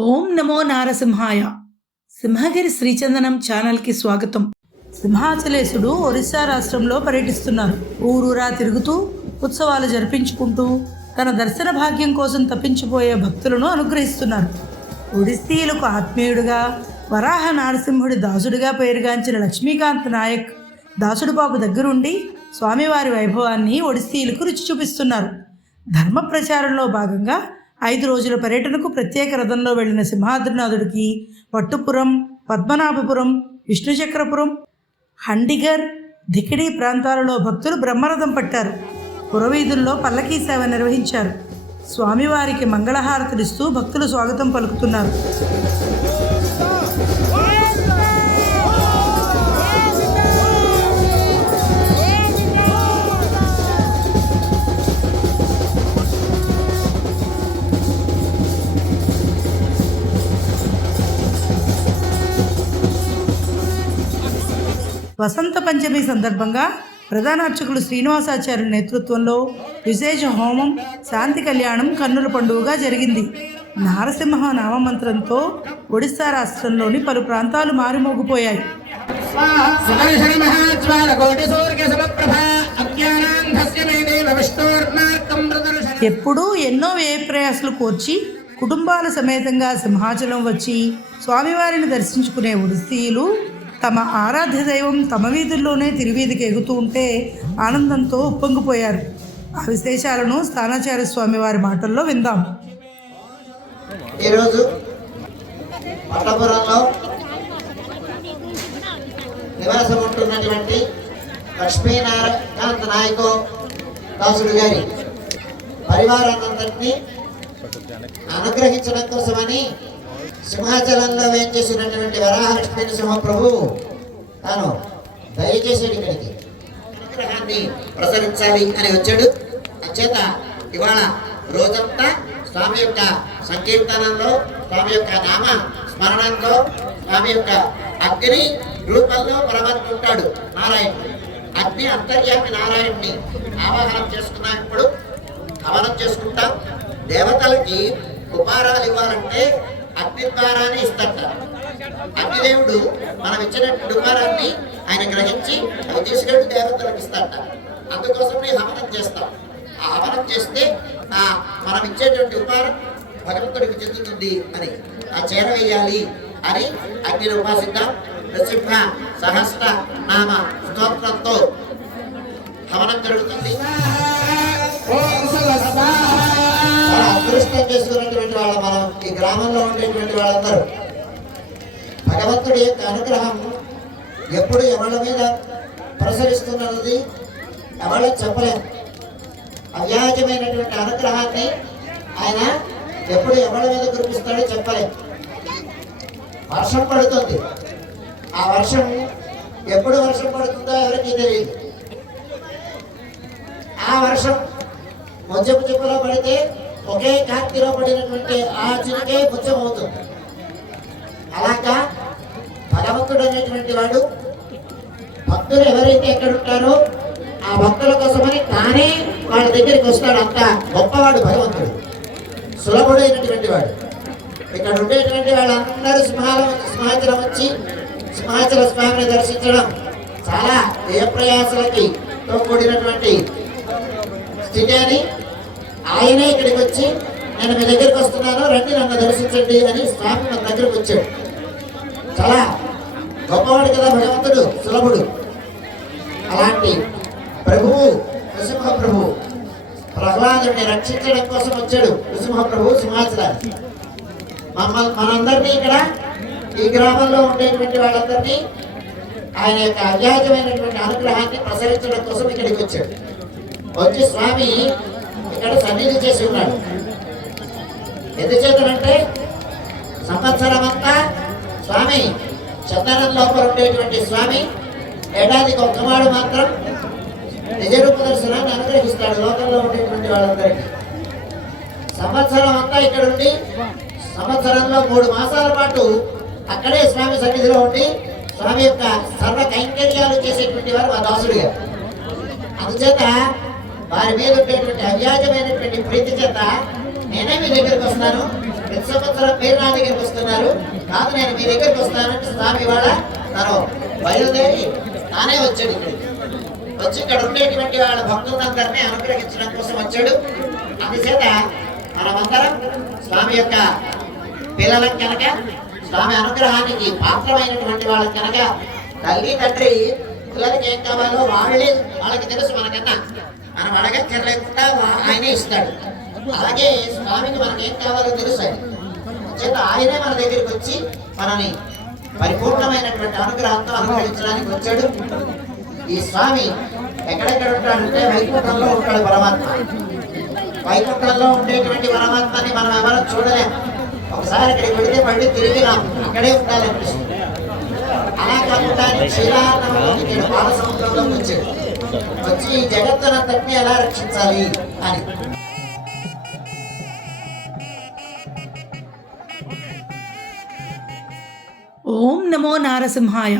ఓం నమో నారసింహాయ. సింహగిరి శ్రీచందనం ఛానల్కి స్వాగతం. సింహాచలేశుడు ఒరిస్సా రాష్ట్రంలో పర్యటిస్తున్నారు. ఊరూరా తిరుగుతూ ఉత్సవాలు జరిపించుకుంటూ తన దర్శన భాగ్యం కోసం తప్పించిపోయే భక్తులను అనుగ్రహిస్తున్నారు. ఒడిస్సీలకు ఆత్మీయుడిగా వరాహ నారసింహుడి దాసుడిగా పేరుగాంచిన లక్ష్మీకాంత్ నాయక్ దాసుడు బాబు దగ్గరుండి స్వామివారి వైభవాన్ని ఒడిస్సీలకు రుచి చూపిస్తున్నారు. ధర్మ ప్రచారంలో భాగంగా 5 రోజుల పర్యటనకు ప్రత్యేక రథంలో వెళ్లిన సింహాద్రినాథుడికి పట్టుపురం, పద్మనాభపురం, విష్ణుచక్రపురం, హండిగర్, ధికిడి ప్రాంతాలలో భక్తులు బ్రహ్మరథం పట్టారు. పురవీధుల్లో పల్లకీ సేవ నిర్వహించారు. స్వామివారికి మంగళహారతులిస్తూ భక్తులు స్వాగతం పలుకుతున్నారు. వసంత పంచమి సందర్భంగా ప్రధాన అర్చకులు శ్రీనివాసాచార్యుల నేతృత్వంలో విశేష హోమం, శాంతి కళ్యాణం కన్నుల పండుగగా జరిగింది. నారసింహ నామమంత్రంతో ఒడిస్సా రాష్ట్రంలోని పలు ప్రాంతాలు మారుమోగిపోయాయి. ఎప్పుడూ ఎన్నో వ్యయ ప్రయాసాలు కోర్చి కుటుంబాల సమేతంగా సింహాచలం వచ్చి స్వామివారిని దర్శించుకునే ఒడిస్సీయులు తమ ఆరాధ్య దైవం తమ వీధుల్లోనే తిరువీధికి ఎగుతూ ఉంటే ఆనందంతో ఉప్పొంగిపోయారు. ఆ విశేషాలను స్థానాచార్య స్వామి వారి మాటల్లో విందాం. ఈరోజు పట్టపురంలో నివాసం ఉంటున్నటువంటి లక్ష్మీకాంత్ నాయకు దాసుడు గారి పరివారాన్నంతటినీ అనుగ్రహించడం కోసమని సింహాచలంలో వేయించేసినటువంటి వరాహలక్ష్మీ సింహ ప్రభు తాను దయచేసి ఇక్కడికి అనుగ్రహాన్ని ప్రసరించాలి అని వచ్చాడు. అంచేత ఇవాళ రోజంతా స్వామి యొక్క సంకీర్తనంలో, స్వామి యొక్క నామ స్మరణంలో, స్వామి యొక్క అగ్ని రూపంలో ప్రవర్తింటాడు నారాయణుడు. అగ్ని అంతర్యామి నారాయణుడిని ఆవాహనం చేసుకున్నాం. ఇప్పుడు హవనం చేసుకుంటాం. దేవతలకి ఉపహారాలు ఇవ్వాలంటే అగ్ని ద్వారానే ఇస్తాట. అగ్నిదేవుడు మనం ఇచ్చినటువంటి ఉపహారాన్ని ఆయన గ్రహించి అవి తీసుకెళ్ళి దేవతలకు ఇస్తాట. అందుకోసమే హవనం చేస్తాం. ఆ హవనం చేస్తే మనం ఇచ్చేటువంటి ఉపహారం భగవంతుడికి చెందుతుంది అని ఆ చేరవేయాలి అని అగ్నిని ఉపాసిద్దాం. నృసింహ సహస్ర నామ స్తోత్రంతో హవనం జరుగుతుంది. అదృష్టం చేసుకున్నటువంటి వాళ్ళ మనం ఈ గ్రామంలో ఉండేటువంటి వాళ్ళందరూ భగవంతుడి యొక్క అనుగ్రహం ఎప్పుడు ఎవళ్ళ మీద ప్రసరిస్తున్నది ఎవళ్ళకి చెప్పలేము. అవ్యాజమైనటువంటి అనుగ్రహాన్ని ఆయన ఎప్పుడు ఎవళ్ళ మీద కురిపిస్తాడో చెప్పలేము. వర్షం పడుతుంది. ఆ వర్షం ఎప్పుడు వర్షం పడుతుందో ఎవరికి తెలియదు. ఆ వర్షం ముచ్చపు చుక్కలో పడితే ఒకే కాంతిలో పడినటువంటి ఆ చిన్నకే ముచ్చం అవుతుంది. అలాగా భగవంతుడు అనేటువంటి వాడు భక్తులు ఎవరైతే ఎక్కడ ఉంటారో ఆ భక్తుల కోసమని తానే వాళ్ళ దగ్గరికి వస్తాడు. అంత గొప్పవాడు భగవంతుడు, సులభుడైనటువంటి వాడు. ఇక్కడ ఉండేటువంటి వాళ్ళందరూ సింహాచలం వచ్చి సింహాచల స్వామిని దర్శించడం చాలా వ్యయ ప్రయాసాలకి తో కూడినటువంటి స్థితి అని ఆయనే ఇక్కడికి వచ్చి నేను మీ దగ్గరికి వస్తున్నాను, రండి నన్ను దర్శించండి అని స్వామి మన దగ్గరకు వచ్చాడు. చాలా గొప్పవాడు కదా భగవంతుడు, సులభుడు. అలాంటి ప్రభువు నృసింహ ప్రభు ప్రహ్లాదుడిని రక్షించడం కోసం వచ్చాడు. నృసింహ ప్రభు సింహాచలానికి మనందరినీ ఇక్కడ ఈ గ్రామంలో ఉండేటువంటి వాళ్ళందరినీ ఆయన యొక్క అవ్యాజమైనటువంటి అనుగ్రహాన్ని ప్రసరించడం కోసం ఇక్కడికి వచ్చాడు. వచ్చి స్వామి ఇక్కడ సన్నిధి చేసి ఉన్నాడు. ఎందుచేతనంటే సంవత్సరం అంతా స్వామి చందనం లోపల ఉండేటువంటి స్వామి ఏడాదికి ఒక్కమాడు మాత్రం నిజరూప దర్శనాన్ని అనుగ్రహిస్తాడు లోకంలో ఉండేటువంటి వాళ్ళందరికీ. సంవత్సరం అంతా ఇక్కడ ఉండి సంవత్సరంలో 3 మాసాల పాటు అక్కడే స్వామి సన్నిధిలో ఉండి స్వామి యొక్క సర్వ కైంకర్యాలు చేసేటువంటి వారు మా దాసుడు గారు. అందుచేత వారి మీద ఉండేటువంటి అవ్యాజమైనటువంటి ప్రీతి చేత నేనే మీ దగ్గరికి వస్తాను, ప్రతి సంవత్సరం మీరు నా దగ్గరికి వస్తున్నారు, కాదు నేను మీ దగ్గరికి వస్తానంటే స్వామి వాళ్ళ తను బయలుదేరి తానే వచ్చాడు ఇక్కడికి. వచ్చి ఇక్కడ ఉండేటువంటి వాళ్ళ భక్తులందరినీ అనుగ్రహించడం కోసం వచ్చాడు. అందుచేత మనమందరం స్వామి యొక్క పిల్లలం కనుక, స్వామి అనుగ్రహానికి పాత్రమైనటువంటి వాళ్ళకి కనుక, తల్లి తండ్రి పిల్లలకి ఏం కావాలో వాళ్ళకి తెలుసు మనకన్నా, మనం అడగక్కర్లేకుండా ఆయనే ఇస్తాడు. అలాగే స్వామికి మనకి ఏం కావాలో తెలుసు. చేత ఆయనే మన దగ్గరికి వచ్చి మనని పరిపూర్ణమైనటువంటి అనుగ్రహంతో అనుగ్రహించడానికి వచ్చాడు. ఈ స్వామి ఎక్కడెక్కడ ఉంటాడంటే వైకుంఠంలో ఉంటాడు పరమాత్మ. వైకుంఠంలో ఉండేటువంటి పరమాత్మని మనం ఎవరూ చూడలేము. ఒకసారి ఇక్కడికి వెళితే మళ్ళీ తిరిగి అక్కడే ఉండాలనిపిస్తుంది. అలా కాకుండా శ్రీరామనవమికి బాలసముద్రంలోకి వచ్చాడు. వచ్చి ఈ జగత్తునంతటిని ఎలా రక్షించాలి అని. ఓం నమో నారసింహాయ.